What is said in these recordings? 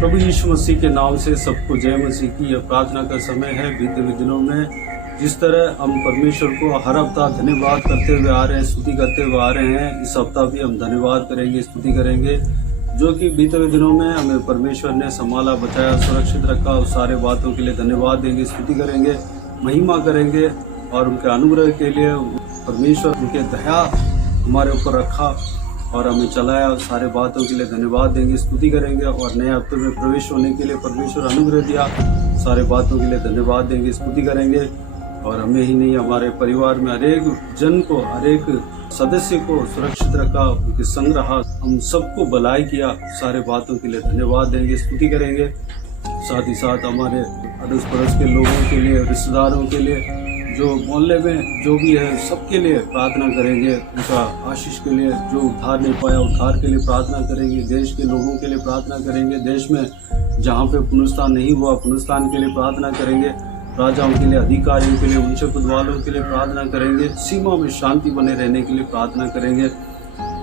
प्रभु यीशु मसीह के नाम से सबको जय मसीह की। यह प्रार्थना का समय है। बीते हुए दिनों में जिस तरह हम परमेश्वर को हर हफ्ता धन्यवाद करते हुए आ रहे हैं, स्तुति करते हुए आ रहे हैं, इस हफ्ता भी हम धन्यवाद करेंगे, स्तुति करेंगे। जो कि बीते हुए दिनों में हमें परमेश्वर ने संभाला, बचाया, सुरक्षित रखा, उस सारे बातों के लिए धन्यवाद देंगे, स्तुति करेंगे, महिमा करेंगे। और उनके अनुग्रह के लिए परमेश्वर उनके दया हमारे ऊपर रखा और हमें चलाया, सारे बातों के लिए धन्यवाद देंगे, स्तुति करेंगे। और नए हफ्ते में प्रवेश होने के लिए परमेश्वर अनुग्रह दिया, सारे बातों के लिए धन्यवाद देंगे, स्तुति करेंगे। और हमें ही नहीं, हमारे परिवार में हर एक जन को, हर एक सदस्य को सुरक्षित रखा, उनके संग रहा, हम सबको भलाई किया, सारे बातों के लिए धन्यवाद देंगे, स्तुति करेंगे। साथ ही साथ हमारे अड़ोस पड़ोस के लोगों के लिए, रिश्तेदारों के लिए, जो मोहल्ले में जो भी है, सबके लिए प्रार्थना करेंगे, उनका आशीष के लिए, जो उद्धार नहीं पाया उद्धार के लिए प्रार्थना करेंगे। देश के लोगों के लिए प्रार्थना करेंगे, देश में जहाँ पे पुनरुत्थान नहीं हुआ पुनरुत्थान के लिए प्रार्थना करेंगे, राजाओं के लिए, अधिकारियों के लिए, ऊंचे पद वालों के लिए प्रार्थना करेंगे, सीमा में शांति बने रहने के लिए प्रार्थना करेंगे,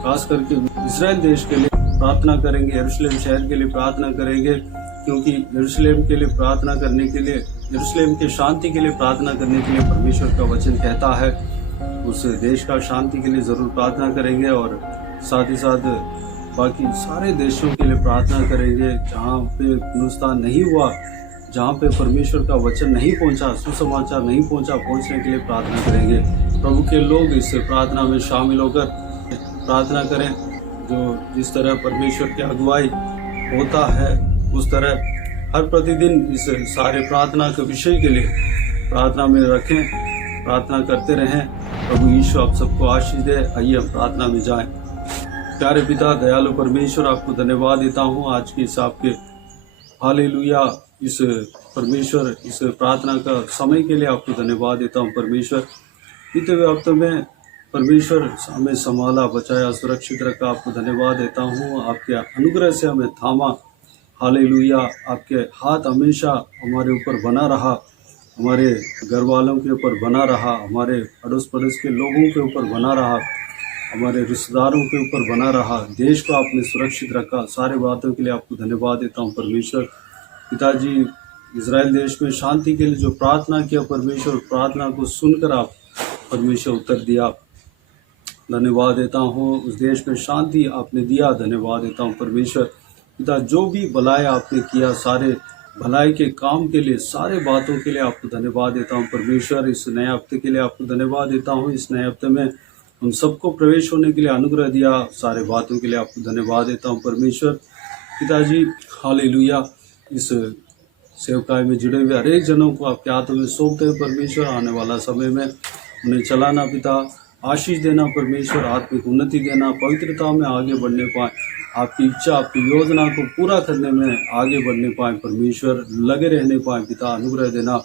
खास करके इजराइल देश के लिए प्रार्थना करेंगे, यरूशलेम शहर के लिए प्रार्थना करेंगे, क्योंकि यरूशलेम के लिए प्रार्थना करने के लिए, यरूशलेम के शांति के लिए प्रार्थना करने के लिए परमेश्वर का वचन कहता है। उस देश का शांति के लिए जरूर प्रार्थना करेंगे। और साथ ही साथ बाकी सारे देशों के लिए प्रार्थना करेंगे, जहाँ पे पुनरुत्थान नहीं हुआ, जहाँ पे परमेश्वर का वचन नहीं पहुँचा, सुसमाचार नहीं पहुँचा, पहुँचने के लिए प्रार्थना करेंगे। प्रभु के लोग इस प्रार्थना में शामिल होकर प्रार्थना करें। जो जिस तरह परमेश्वर की अगुवाई होता है, उस तरह हर प्रतिदिन इस सारे प्रार्थना के विषय के लिए प्रार्थना में रखें, प्रार्थना करते रहें। प्रभु यीशु आप सबको आशीष दे। आइए हम प्रार्थना में जाएं। प्यारे पिता, दयालु परमेश्वर, आपको धन्यवाद देता हूँ आज की इस आपके हालेलुया, इस परमेश्वर, इस प्रार्थना का समय के लिए आपको धन्यवाद देता हूँ। परमेश्वर, बीते हुए हफ्ते में परमेश्वर हमें संभाला, बचाया, सुरक्षित रखा, आपको धन्यवाद देता हूँ। आपके अनुग्रह से हमें थामा, हालेलुया, आपके हाथ हमेशा हमारे ऊपर बना रहा, हमारे घर वालों के ऊपर बना रहा, हमारे अड़ोस पड़ोस के लोगों के ऊपर बना रहा, हमारे रिश्तेदारों के ऊपर बना रहा, देश को आपने सुरक्षित रखा। सारे बातों के लिए आपको धन्यवाद देता हूँ। परमेश्वर पिताजी, इजराइल देश में शांति के लिए जो प्रार्थना किया, परमेश्वर प्रार्थना को सुनकर आप परमेश्वर उत्तर दिया, धन्यवाद देता हूँ। उस देश में शांति आपने दिया, धन्यवाद देता हूँ। परमेश्वर पिता, जो भी भलाई आपने किया, सारे भलाई के काम के लिए, सारे बातों के लिए आपको धन्यवाद देता हूँ। परमेश्वर, इस नए हफ्ते के लिए आपको धन्यवाद देता हूँ। इस नए हफ्ते में हम सबको प्रवेश होने के लिए अनुग्रह दिया, सारे बातों के लिए आपको धन्यवाद देता हूँ। परमेश्वर पिताजी, हालेलुया, इस सेवकाई में जुड़े हुए हर एक जनों को आपके हाथों में सौंपते हैं। परमेश्वर, आने वाला समय में उन्हें चलाना पिता, आशीष देना परमेश्वर, आत्मिक उन्नति देना, पवित्रता में आगे बढ़ने पाए, आपकी इच्छा, आपकी योजना को पूरा करने में आगे बढ़ने पाए परमेश्वर, लगे रहने पाए पिता, अनुग्रह देना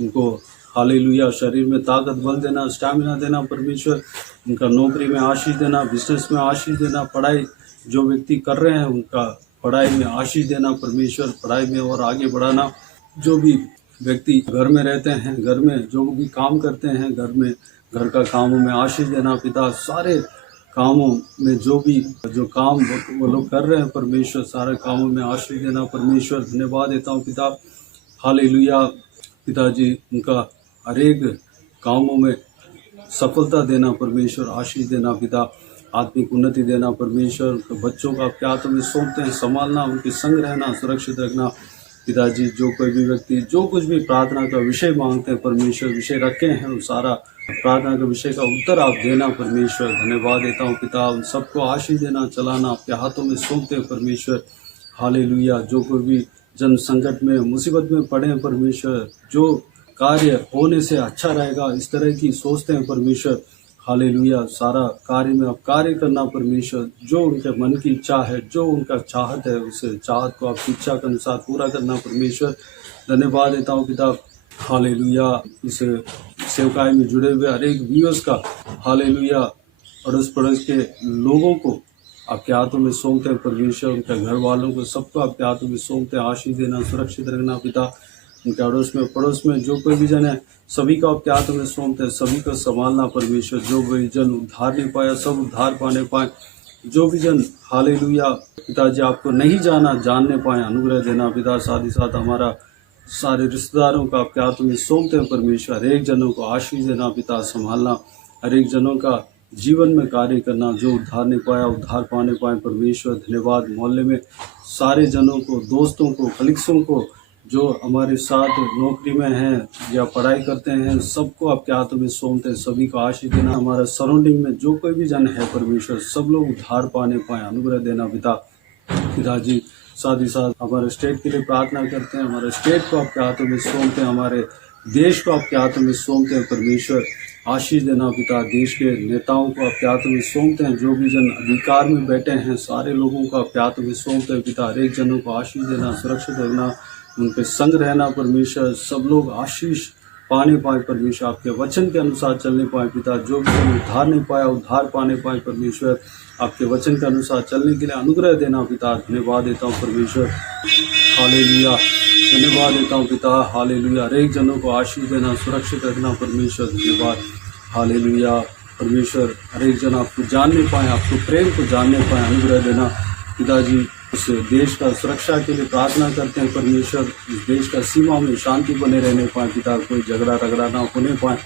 उनको, हालेलुया, शरीर में ताकत, बल देना, स्टैमिना देना परमेश्वर, उनका नौकरी में आशीष देना, बिजनेस में आशीष देना, पढ़ाई जो व्यक्ति कर रहे हैं उनका पढ़ाई में आशीष देना परमेश्वर, पढ़ाई में और आगे बढ़ाना। जो भी व्यक्ति घर में रहते हैं, घर में जो भी काम करते हैं, घर का कामों में आशीष देना पिता, सारे कामों में जो काम वो लोग कर रहे हैं परमेश्वर, सारे कामों में आशीष देना परमेश्वर, धन्यवाद देता हूँ पिता, हालेलुया। पिताजी, उनका हर एक कामों में सफलता देना परमेश्वर, आशीष देना पिता, आत्मिक उन्नति देना परमेश्वर। बच्चों को आपके हाथों में सौंपते हैं, संभालना, उनके संग रहना, सुरक्षित रखना पिताजी। जो कोई भी व्यक्ति जो कुछ भी प्रार्थना का विषय मांगते हैं परमेश्वर, विषय रखे हैं, उन सारा प्रार्थना के विषय का उत्तर आप देना परमेश्वर, धन्यवाद देता हूँ पिता। उन सबको आशीष देना, चलाना, आपके हाथों में सौंपते हैं परमेश्वर, हालेलुया। जो कोई भी जन संकट में, मुसीबत में पड़े हैं परमेश्वर, जो कार्य होने से अच्छा रहेगा, इस तरह की सोचते हैं परमेश्वर, हालेलुया। सारा कार्य में आप कार्य करना परमेश्वर, जो उनके मन की इच्छा है, जो उनका चाहत है, उस चाहत को आपकी इच्छा के अनुसार पूरा करना परमेश्वर, धन्यवाद देता हूँ पिता, हालेलुया। इस सेवकाई में जुड़े हुए हर एक व्यूअर्स का, हालेलुया, अड़ोस पड़ोस के लोगों को आपके हाथों में सौंपते हैं परमेश्वर, उनके घर वालों को सबको आपके हाथों में सौंपते हैं, आशीष देना, सुरक्षित रखना पिता। उनके अड़ोस में पड़ोस में जो कोई भी जन है, सभी को आपके हाथों में सौंपते हैं, सभी को संभालना परमेश्वर। जो कोई जन उद्धार नहीं पाया, सब उद्धार पाने पाए जो भी जन हालेलुया पिताजी आपको नहीं जाना जानने पाए अनुग्रह देना पिता। साथ ही साथ हमारा सारे रिश्तेदारों का आपके हाथों में सौंपते हैं परमेश्वर। हर एक जनों को आशीष देना पिता, संभालना, हर एक जनों का जीवन में कार्य करना, जो उद्धार नहीं पाया उद्धार पाने पाए परमेश्वर। धन्यवाद। मोहल्ले में सारे जनों को, दोस्तों को, कलीग्सों को, जो हमारे साथ नौकरी में हैं या पढ़ाई करते हैं, सबको आपके हाथों में सौंपते हैं। सभी को आशीष देना। हमारा सराउंडिंग में जो कोई भी जन है परमेश्वर, सब लोग उद्धार पाने पाए अनुग्रह देना पिता। पिताजी साथ ही साथ हमारे स्टेट के लिए प्रार्थना करते हैं। हमारे स्टेट को आपके हाथों में सौंपते हैं, हमारे देश को आपके हाथों में सौंपते हैं परमेश्वर। आशीष देना पिता। देश के नेताओं को आपके हाथों में सौंपते हैं। जो भी जन अधिकार में बैठे हैं सारे लोगों को आपके हाथों में सौंपते हैं पिता। हर एक जनों को आशीष देना, सुरक्षित रखना, उनके संग रहना परमेश्वर। सब लोग आशीष पाने पाए परमेश्वर, आपके वचन के अनुसार चलने पाए पिता। जो भी जन उद्धार नहीं पाया उद्धार पाने पाए परमेश्वर, आपके वचन के अनुसार चलने के लिए अनुग्रह देना पिता। धन्यवाद देता हूँ परमेश्वर। हालेलुया। धन्यवाद देता हूँ पिता। हालेलुया। हर एक जनों को आशीष देना, सुरक्षित रखना परमेश्वर। धन्यवाद। हालेलुया परमेश्वर। हर एक जन आपको जानने पाए, आपको प्रेम को जानने पाए, अनुग्रह देना पिताजी। इस देश का सुरक्षा के लिए प्रार्थना करते हैं परमेश्वर। इस देश का सीमा में शांति बने रहने पाए पिता। कोई झगड़ा रगड़ा ना होने पाए,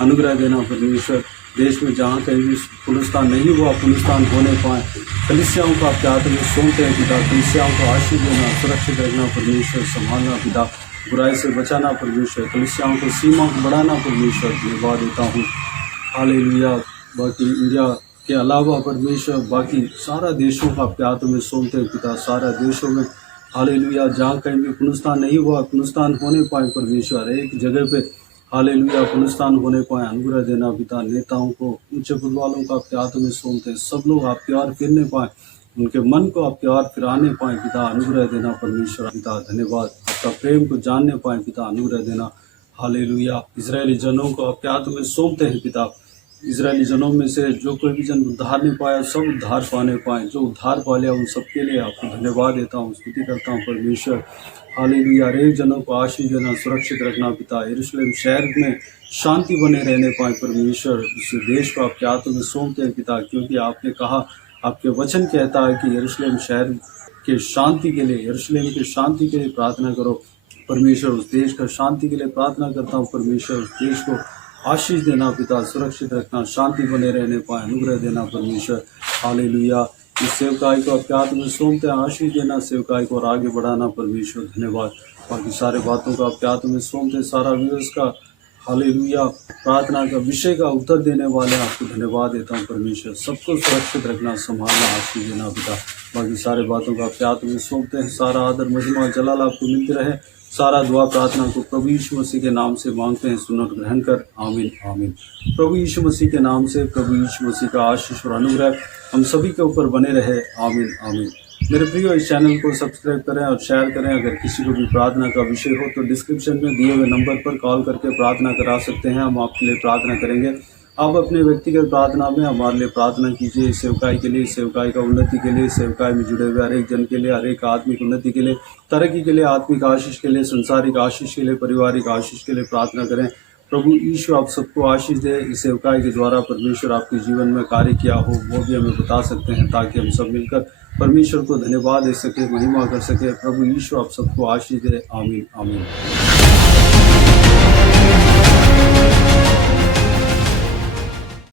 अनुग्रह देना परमेश्वर। देश में जहाँ कहीं भी पुनरुत्थान नहीं हुआ पुनरुत्थान होने पाए। कलीसियाओं को आपके हाथ में सौंपते हैं पिता। कलीसियाओं को आशीष देना, सुरक्षित रखना परमेश्वर, संभालना पिता, बुराई से बचाना परमेश्वर। कलीसियाओं को सीमा को बढ़ाना परमेश्वर। धन्यवाद देता हूँ। हालेलुया। बाकी इंडिया के अलावा परमेश्वर बाकी सारा देशों को आपके हाथों में सौंपते हैं पिता। सारा देशों में हालेलुया जहाँ कहीं भी पुनरुत्थान नहीं हुआ पुनरुत्थान होने पाए परमेश्वर। एक जगह पे हालेलुया पुनरुत्थान होने पाए, अनुग्रह देना पिता। नेताओं को, ऊंचे पद वालों को आपके हाथों में सौंपते हैं। सब लोग आपके ओर फिरने पाए, उनके मन को आपके ओर फिराने पाए पिता। अनुग्रह देना परमेश्वर पिता। धन्यवाद। आपका प्रेम को जानने पाए पिता। अनुग्रह देना। हालेलुया। इजरायली जनों को आपके हाथों में सौंपते हैं पिता। इजरायली जनों में से जो कोई भी जन उद्धार नहीं पाया सब उद्धार पाने पाए। जो उद्धार पा लिया उन सबके लिए आपको धन्यवाद देता हूँ, स्तुति करता हूँ परमेश्वर। हालेलुया। हर एक जनों को आशीष देना, सुरक्षित रखना पिता। यरूशलेम शहर में शांति बने रहने पाए परमेश्वर। इस देश को आपके हाथों में सौंपते हैं पिता, क्योंकि आपने कहा, आपके वचन कहता है कि यरूशलेम शहर के शांति के लिए, यरूशलेम के शांति के लिए प्रार्थना करो परमेश्वर। उस देश का शांति के लिए प्रार्थना करता हूँ परमेश्वर। उस देश को आशीष देना पिता, सुरक्षित रखना, शांति बने रहने पाए, अनुग्रह देना परमेश्वर। हालेलुया। इस सेवकाई को आपके हाथ में सौंपते हैं। आशीष देना सेवकाई को और आगे बढ़ाना परमेश्वर। धन्यवाद। बाकी सारे बातों को आपके हाथ में सौंपते हैं। सारा व्यूअर्स का हालेलुया प्रार्थना का विषय का उत्तर देने वाले आपको धन्यवाद देता हूँ परमेश्वर। सबको सुरक्षित रखना, संभालना, आशीष देना पिता। बाकी सारे बातों को आपके हाथ में सौंपते हैं। सारा आदर महिमा जलाल आपको मिलते रहे। सारा दुआ प्रार्थना को प्रभु यीशु मसीह के नाम से मांगते हैं, सुन और ग्रहण कर। आमीन आमीन। प्रभु यीशु मसीह के नाम से प्रभु यीशु मसीह का आशीष और अनुग्रह हम सभी के ऊपर बने रहे। आमीन आमीन। मेरे प्रियो, इस चैनल को सब्सक्राइब करें और शेयर करें। अगर किसी को भी प्रार्थना का विषय हो तो डिस्क्रिप्शन में दिए हुए नंबर पर कॉल करके प्रार्थना करा सकते हैं। हम आपके लिए प्रार्थना करेंगे। आप अपने व्यक्तिगत प्रार्थना में हमारे लिए प्रार्थना कीजिए। सेवकाई के लिए, सेवकाई का उन्नति के लिए, सेवकाई में जुड़े हुए हर एक जन के लिए, हर एक आत्मिक उन्नति के लिए, तरक्की के लिए, आत्मिक आशीष के लिए, संसारिक आशीष के लिए, पारिवारिक आशीष के लिए प्रार्थना करें। प्रभु यीशु आप सबको आशीष दे। इस सेवकाई के द्वारा परमेश्वर आपके जीवन में कार्य किया हो वो भी हमें बता सकते हैं, ताकि हम सब मिलकर परमेश्वर को धन्यवाद दे सके, महिमा कर सके। प्रभु यीशु आप सबको आशीष दे। आमीन आमीन।